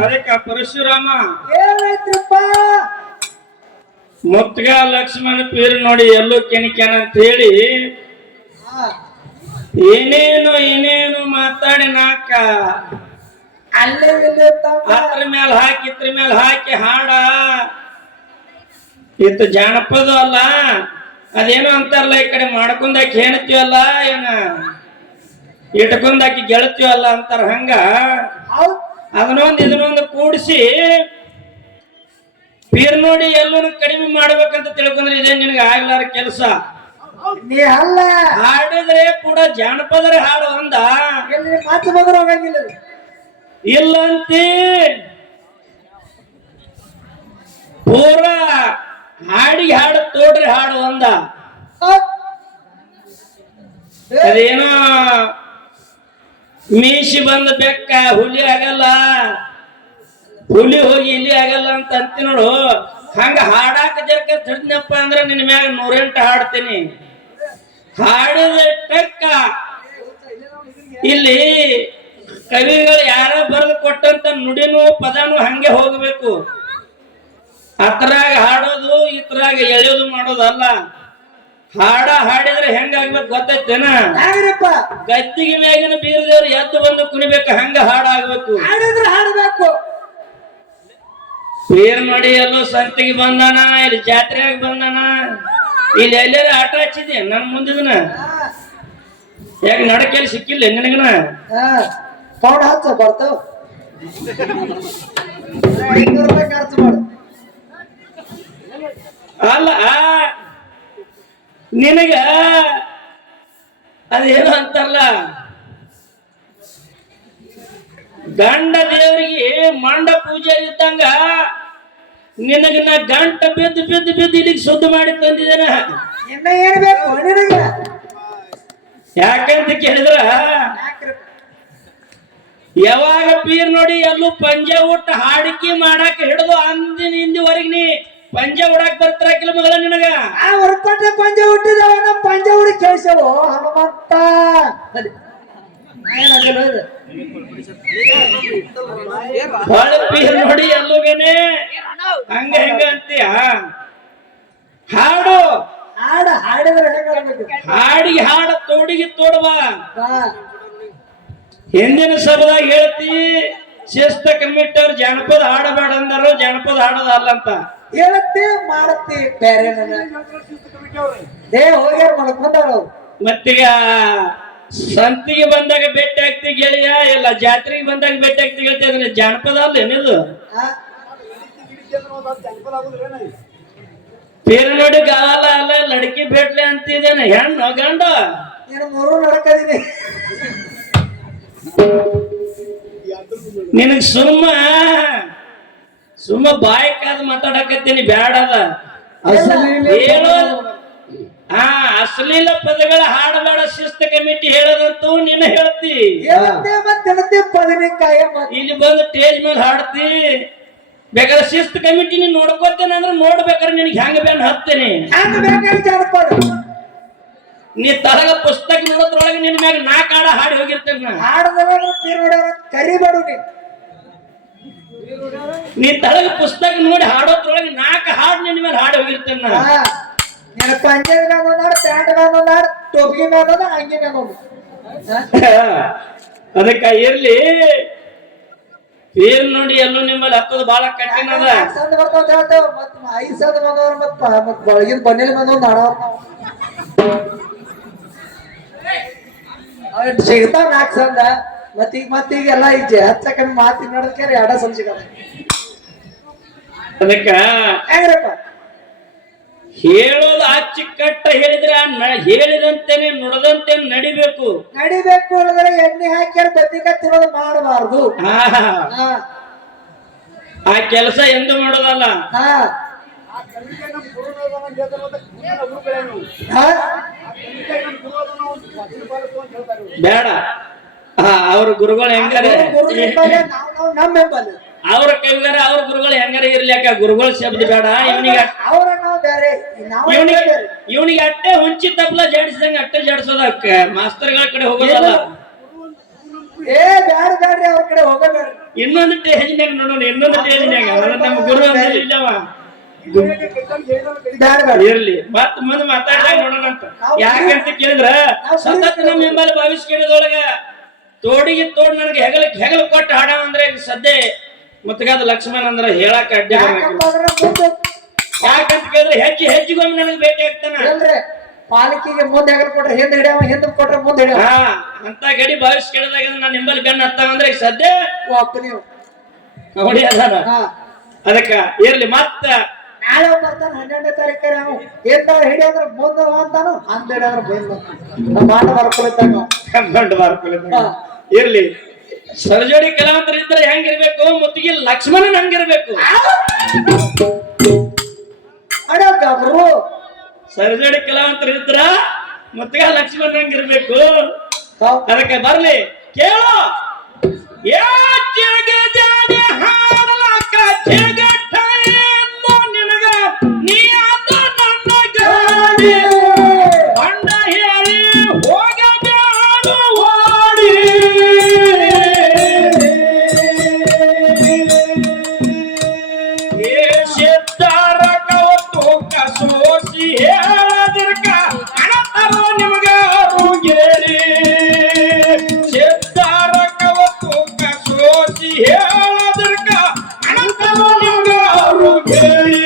ಅದಕ್ಕ ಪರಶುರಾಮ ಏನಾಯ್ತ್ರಪ್ಪ ಮುತ್ಗ ಲಕ್ಷ್ಮಣ ಪೀರ್ ನೋಡಿ ಎಲ್ಲೂ ಕೆಣಿಕ್ಯಾನ ಅಂತ ಹೇಳಿ ಏನೇನು ಮಾತಾಡಿ ನಾಕ ಅಲ್ಲೇ ಅದ್ರ ಮೇಲೆ ಹಾಕಿ ಹಾಡ ಇತ್ತು ಜಾನಪದ ಅಲ್ಲ ಅದೇನು ಅಂತಾರಲ್ಲ ಈ ಕಡೆ ಮಾಡ್ಕೊಂಡಾಕಿ ಹೆಣ್ತೀವಲ್ಲ ಏನ ಇಟ್ಕೊಂಡಾಕಿ ಗೆಳತೀವಲ್ಲ ಅಂತಾರ ಹಂಗ ಇದನ್ನೊಂದು ಕೂಡಿಸಿ ಪೀರ್ ನೋಡಿ ಎಲ್ಲೂ ಕಡಿಮೆ ಮಾಡ್ಬೇಕಂತ ತಿಳ್ಕೊಂಡ್ರೆ ಇದೇ ನಿನಗೆ ಆಗ್ಲಾರ ಕೆಲಸ. ನೀ ಅಲ್ಲ ಹಾಡಿದ್ರೆ ಕೂಡ ಜಾನಪದರ ಹಾಡು ಅಂದ ಮಾತು ಬಂದ್ರೆ ಹೋಗಂಗಿಲ್ಲ ಇಲ್ಲಂತಿ ಪೂರ ಹಾಡಿಗೆ ಹಾಡು ತೋಡ್ರಿ ಹಾಡು ಅಂದ. ಅದೇನೋ ಮೀಸಿ ಬಂದ ಬೆಕ್ಕ ಹುಲಿ ಆಗಲ್ಲ, ಹುಲಿ ಹೋಗಿ ಇಲ್ಲಿ ಆಗಲ್ಲ ಅಂತ ಅಂತಿ ನೋಡು. ಹಂಗ ಹಾಡಾಕ ಜರ್ಕ ತಡ್ನಪ್ಪ ಅಂದ್ರೆ ನಿನ್ನ ಮ್ಯಾಗ 108 ಹಾಡ್ತೀನಿ. ಹಾಡಿದ ಟಕ್ಕ ಇಲ್ಲಿ ಕವಿಗಳು ಯಾರ ಬರೆದು ಕೊಟ್ಟಂತ ನುಡಿನೂ ಪದನೂ ಹಂಗೆ ಹೋಗ್ಬೇಕು. ಅತ್ರಾಗ ಹಾಡೋದು ಇತ್ರಾಗ ಎಳೆಯೋದು ಮಾಡೋದಲ್ಲ. ಹಾಡಿದ್ರೆ ಹೆಂಗಾಗ್ಬೇಕು ಗೊತ್ತೈತೇನ? ಗದ್ದಿಗೆ ಮ್ಯಾಗಿನ ಬೀರದೇವ್ರು ಎದ್ದು ಬಂದು ಕುಣಿಬೇಕು, ಹಂಗ ಹಾಡಾಗ್ಬೇಕು. ಹಾಡಿದ್ರೆ ಹಾಡಬೇಕು. ಪೀರ್ ನೋಡಿ ಎಲ್ಲೋ ಸಂತಿಗೆ ಬಂದಾನ, ಇಲ್ಲಿ ಜಾತ್ರೆಯಾಗ ಬಂದಾನ, ಇಲ್ಲಿ ಎಲ್ಲಾರ ಆಟ ಹಚ್ಚಿದ್ಯ ನನ್ ಮುಂದಿದನ ಯಾಕೆ ನಡಕೆಲ್ಲಿ ಸಿಕ್ಕಿಲ್ಲ ನಿನಗನ? ಫೋನ್ ಹಚ್ಚ ಬರ್ತಾವ 500 ರೂಪಾಯಿ ಖರ್ಚು ಮಾಡು. ಅಲ್ಲ ನಿನಗ ಅದೇನು ಅಂತಾರಲ್ಲ, ಗಂಡ ದೇವರಿಗೆ ಮಂಡ ಪೂಜೆ ಇದ್ದಂಗ ನಿನಗ ನಾ ಗಂಟ ಬಿದ್ದು ಬಿದ್ದು ಬಿದ್ದು ಇಲ್ಲಿಗೆ ಶುದ್ಧ ಮಾಡಿ ತಂದಿದ್ದೇನ. ಇನ್ನ ಏನ್ ಬೇಕು ನಿನಗ? ಯಾಕಂತ ಕೇಳಿದ್ರ ಯಾವಾಗ ಪೀರ್ ನೋಡಿ ಎಲ್ಲೂ ಪಂಜೆ ಊಟ ಹಾಡಿಕೆ ಮಾಡಾಕ ಹಿಡಿದು ಅಂದಿನ ಹಿಂದಿವರೆಗೆ ನೀ ಪಂಜೆ ಉಡಾಕ್ ಬರ್ತಾಕಿಲ್ಲ ಮಗಳ ನಿನಗ. ಆ ಹೊರಪಟ್ಟೆ ಪಂಜೆ ಹುಟ್ಟಿದವ ನಮ್ಮ ಪಂಜೆ ಹುಡಿ ಕೇಳಿಸವು ಹನುಮಂತ. ಬಾಳ ಪೀರ್ ನೋಡಿ ಎಲ್ಲೂಗೇನೆ ಹಂಗ ಹೆಂಗ ಅಂತೀಯ? ಹಾಡು ಹಾಡಿದ್ರೆ ಹೇಗಾಗಬೇಕು? ಹಾಡಿಗೆ ಹಾಡ ತೋಡಿಗೆ ತೋಡುವ. ಹಿಂದಿನ ಸಭದಾಗ ಹೇಳ್ತಿ ಶಿಸ್ತ ಕಮಿಟಿ ಅವ್ರು ಜಾನಪದ ಹಾಡಬೇಡ ಅಂದರು, ಜಾನಪದ ಹಾಡೋದ ಅಲ್ಲ ಅಂತ ಹೇಳತ್ತಿ ಮಾಡತ್ತಿ ಬೇರೆ ಹೋಗ್ಯಾರ ಮಲ್ಕೊಂಡವ್ರು. ಮತ್ತೀಗ ಸಂತಿಗೆ ಬಂದಾಗ ಭೇಟಿ ಆಗ್ತಿ ಗೆಳೆಯ, ಇಲ್ಲ ಜಾತ್ರೆಗೆ ಬಂದಾಗ ಭೇಟಿ ಆಗ್ತಿ ಗೆಳತಿ, ಅದನ್ನ ಜಾನಪದ ಅಲ್ಲ ಏನಿದು? ಪೀರ್ ನೋಡಿ ಗಾಲ ಅಲ್ಲ ಲಡ್ಕಿ ಬೇಟ್ಲೆ ಅಂತಿದ್ದೇನೆ. ಹೆಣ್ಣು ಗಂಡ ನೀನು 3 ನಡಕದೀನಿ. ನಿನಗ್ ಸುಮ್ಮ ಬಾಯ್ಕಾದ ಮಾತಾಡಕತ್ತೀನಿ, ಬ್ಯಾಡದ ಅಶ್ಲೀಲ ಪದಗಳ ಹಾಡಬೇಡ ಶಿಸ್ತ ಕಮಿಟಿ ಹೇಳದಂತೂ ನಿನ್ನ ಹೇಳ್ತಿ. ಇಲ್ಲಿ ಬಂದು ಸ್ಟೇಜ್ ಮೇಲೆ ಹಾಡ್ತಿ, ಬೇಕಾದ್ರೆ ಶಿಸ್ತ ಕಮಿಟಿ ನೀನ್ ನೋಡ್ಕೋತೇನೆ ಅಂದ್ರೆ ನೋಡ್ಬೇಕಾದ್ರೆ ನಿನಗೆ ಹೆಂಗ ಬೇನ್ ಹತ್ತೇನೆ. ನೀ ತರಗ ಪುಸ್ತಕ ನೋಡೋದ್ರೊಳಗೆ ನಿನ್ ಮ್ಯಾಗ 4 ಹಾಡ ಹಾಡಿ ಹೋಗಿರ್ತೇನೆ. ಕರಿಬೇಡು ನೀ ತಳಗ ಪುಸ್ತಕ ನೋಡಿ ಹಾಡೋದ್ರೊಳಗೆ 4 ಹಾಡು ನಿನ್ ಮೇಲೆ ಹಾಡಿ ಹೋಗಿರ್ತೇನೆ. ಪಂಚಾಯತ್ ಪ್ಯಾಂಟ್ ಮ್ಯಾಗ ಟೋಪಿಗೆ ಮ್ಯಾಗ ಅಂಗಿ ಮ್ಯಾಗ. ಅದಕ್ಕ ಇರ್ಲಿ, ಏನ್ ನೋಡಿ ಎಲ್ಲೂ ನಿಮ್ಮಲ್ಲಿ ಹತ್ತದ ಬಾಳ ಕಠಿಣ ಅದ. 5 ಸಂದ ಬಂದವ್ರ ಮತ್ ಬೆಳಗಿನ ಬನ್ನಿಲಿ ಬಂದವ್ ನಾಡವ್ರ ಸಿಗ್ತಾವ 4 ಸಂದ. ಮತ್ತೀಗೆಲ್ಲ ಈಗ ಹಚ್ಚ ಕಮ್ಮಿ ಮಾತಿ ನೋಡೋದಕ್ಕೆ 2 ಸಂದ ಸಿಗಲ್ಲ. ಅದಕ್ಕ ಹೆಂಗ್ರಪ್ಪ ಹೇಳೋದು ಅಚ್ಚುಕಟ್ಟ ಹೇಳಿದ್ರೆ ಹೇಳಿದಂತೆನೆ ನುಡದಂತೆ ನಡಿಬೇಕು. ಅಂದ್ರೆ ಎಣ್ಣೆ ಹಾಕ್ಯಾರ ಬದ್ನಿಕಾಯಿ ತಿನ್ನೋದು ಮಾಡಬಾರ್ದು. ಆ ಕೆಲಸ ಎಂದು ಮಾಡೋದಲ್ಲ. ಬೇಡ, ಅವ್ರ ಗುರುಗಳು ಹೆಂಗಾರೆ ಅವ್ರ ಕೈಗಾರ ಅವ್ರ ಗುರುಗಳು ಹೆಂಗಾರ ಇರ್ಲಿಕ್ಕ ಗುರುಗಳ ಶಬ್ದ ಬೇಡ. ಇವನಿಗೆ ಅವ್ರ ನಾವು ಬೇರೆ ನಾವು ಇವನಿಗೆ ಅಟ್ಟೆ ಹುಂಚಿ ತಪ್ಲ ಜಾಡಿಸಿದಂಗ ಅಟ್ಟೆ ಜಾಡಿಸೋದ ಮಾಸ್ತರ್ಗಳ ಕಡೆ ಹೋಗೋದಲ್ಲ. ಏ ಬ್ಯಾಡ ಬ್ಯಾಡ್ರಿ ಅವ್ರ ಕಡೆ ಹೋಗಬೇಡ್ರಿ. ಇನ್ನೊಂದು ಟೇಜ್ನಾಗ ನೋಡೋಣ, ಇನ್ನೊಂದು ಟೇಜ್ನಾಗ ನಮ್ಮ ಗುರು ಅಂದಿಲ್ಲವ ಇರ್ಲಿ ಮತ್ ಮುಂದೆ ಮಾತಾಡಿದಾಗ ನೋಡೋಣ ಅಂತ. ಯಾಕಂತ ಕೇಳಿದ್ರ ಸತತ ನಮ್ಮ ಹಿಂಬಾಲ ಭಾವಿಸ್ ಕೇಳಿದೊಳಗ ತೋಡಿಗೆ ತೋಡ್ ನನಗೆ ಹೆಗಲ ಕೊಟ್ಟು ಹಾಡ ಅಂದ್ರೆ ಸದ್ಯ ಮುತ್ತಗಾದ ಲಕ್ಷ್ಮಣ ಅಂದ್ರ ಹೇಳಕ್ ಅಡ್ಡ. ಯಾಕಂತ ಕೇಳಿದ್ರೆ ಹೆಚ್ಚಿಗೊಮ್ಮೆ ನನಗೆ ಭೇಟಿ ಆಗ್ತಾನ. ಪಾಲಕಿಗೆ ಮುಂದೆ ಹೆಗಲ್ ಕೊಟ್ರೆ ಹಿಂದ್ ಹಿಡಿಯವ, ಹಿಂದ್ ಕೊಟ್ರೆ ಮುಂದೆ ಹಿಡಿಯವ. ಅಂತ ಗಡಿ ಭಾವಿಸ್ ಕೇಳಿದಾಗ ನಾನು ನಿಂಬಲ್ಲಿ ಬೆನ್ನ ಹತ್ತಾವಂದ್ರೆ ಈಗ ಸದ್ಯ ನೀವು ಹೊಡಿ ಅದಾನ. ಅದಕ್ಕ ಇರ್ಲಿ ಮತ್ತ ನಾಳೆ ಬರ್ತಾನ 12ನೇ ತಾರೀಕು. ನಾವು ಏನ್ ಹಿಡಿ ಅಂದ್ರೆ ಮುಂದೆ ಅಂತಾನು, ಅಂದ್ ಹಿಡಿ ಅಂದ್ರೆ ಬೈಲ್ ನಮ್ಮ ಆಟ ಬರ್ಕೊಳಿತಾಗ. ಇರ್ಲಿ ಸರಜೋಡಿ ಕಲಾವಂತರ ಇದ್ರೆ ಹೆಂಗಿರ್ಬೇಕು, ಮುತ್ತಿಗೆ ಲಕ್ಷ್ಮಣನ್ ಹಂಗಿರ್ಬೇಕು. ಅಡಗಬ್ರು ಸರಜೋಡಿ ಕಲಾವಂತರ ಇದ್ರ ಮುತ್ತಿಗೆ ಲಕ್ಷ್ಮಣನ್ ಹಂಗಿರ್ಬೇಕು. ಅದಕ್ಕೆ ಬರ್ಲಿ ಕೇಳೋ ನಿನಗ ನೀ ಆತ ನನ್ನ ಗಾಡಿ ಬಂಡ ಹೇಳಿ ಹೋಗಬೇಡ ಓಡಿ. ಸಿದ್ಧಾರ ಕವತ್ತು ಕಸೋಸಿ ಹೇಳದಿರ್ಕ ಅಣತರೋ ನಿಮಗ ರುಗೇರಿ. ಸಿದ್ಧಾರ ಕವತ್ತು ಕಸೋಸಿ ಹೇಳದಿರ್ಕ ಅಣತರೋ ನಿಮಗ ರುಗೇರಿ.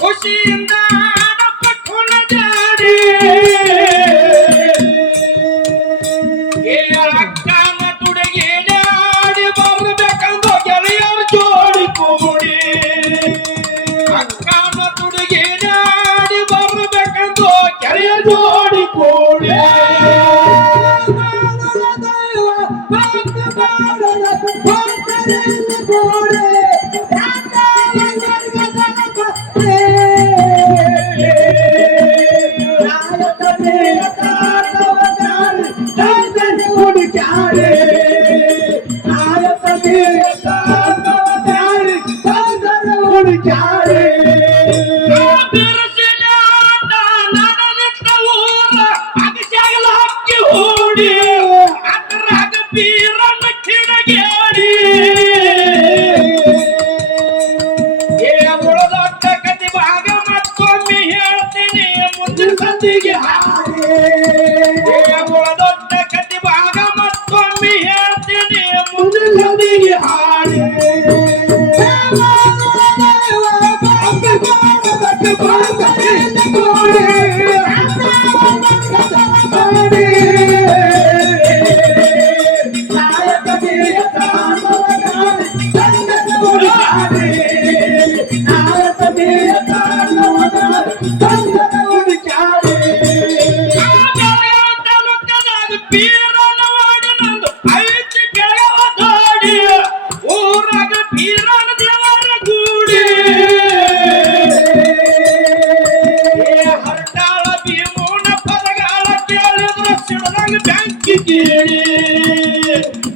ಖುಷಿಯಿಂದ ಅಕ್ಕನ ತುಡಿಗೆ ನಾಡಿ ಬರ್ಬೇಕಂದು ಗೆಳೆಯರು ಜೋಡಿ ಕೂಡಿ ಅಕ್ಕನ ತುಡಿಗೆ ನಾಡಿ ಬರ್ಬೇಕಂದು ಗೆಳೆಯರು ಜೋಡಿ ಕೂಡಿ God ಪೀರನವಾಡಿ ನಂದು ಐತಿ ಬೆಳವ ಗಾಡಿ ಊರಾಗ ಪೀರನ ದೇವರ ಗೂಡಿ ಹರಟಾಳ ಭೀಮೂನ ಪದಗಾಳ ಕೇಳಿದ್ರ ಸಿಡದಂಗ ಬ್ಯಾಂಕಿ ಕೇಳಿ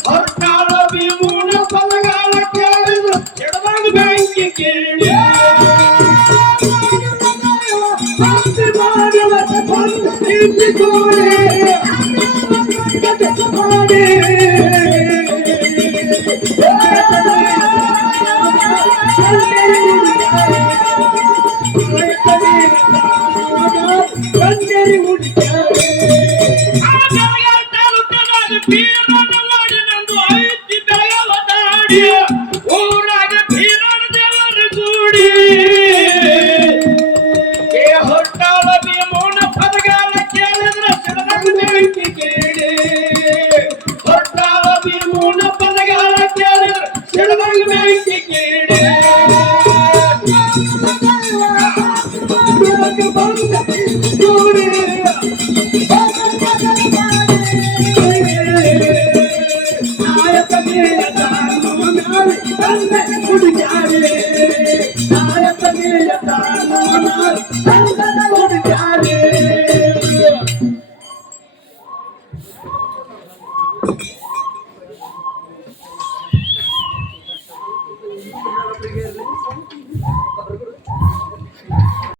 ಹರಟಾಳ ಭೀಮೂನ ಪದಗಾಳ ಕೇಳಿದ್ರ ಸಿಡದಂಗ ಬ್ಯಾಂಕಿ ಕೇಳಿ ಪೀರನವಾಡಿ ನಂದು ಐತಿ ಬೆಳವ ದಾಡಿ ಊರಾಗ ಪೀರನ ದೇವರ ಗೂಡಿ ಹೊಟ್ಟಾಳ ಭೀಮೂನ ಪದಗಾಲ ಕೇಳಿದ್ರ ಸಿಡದಂಗ ಬೆಂಕಿ ಕೇಳಿ ಹೊಟ್ಟಾಳ ಭೀಮೂನ ಪದಗಾಲ ಕೇಳಿದ್ರ ಸಿಡದಂಗ ಬೆಂಕಿ ಕೇಳಿ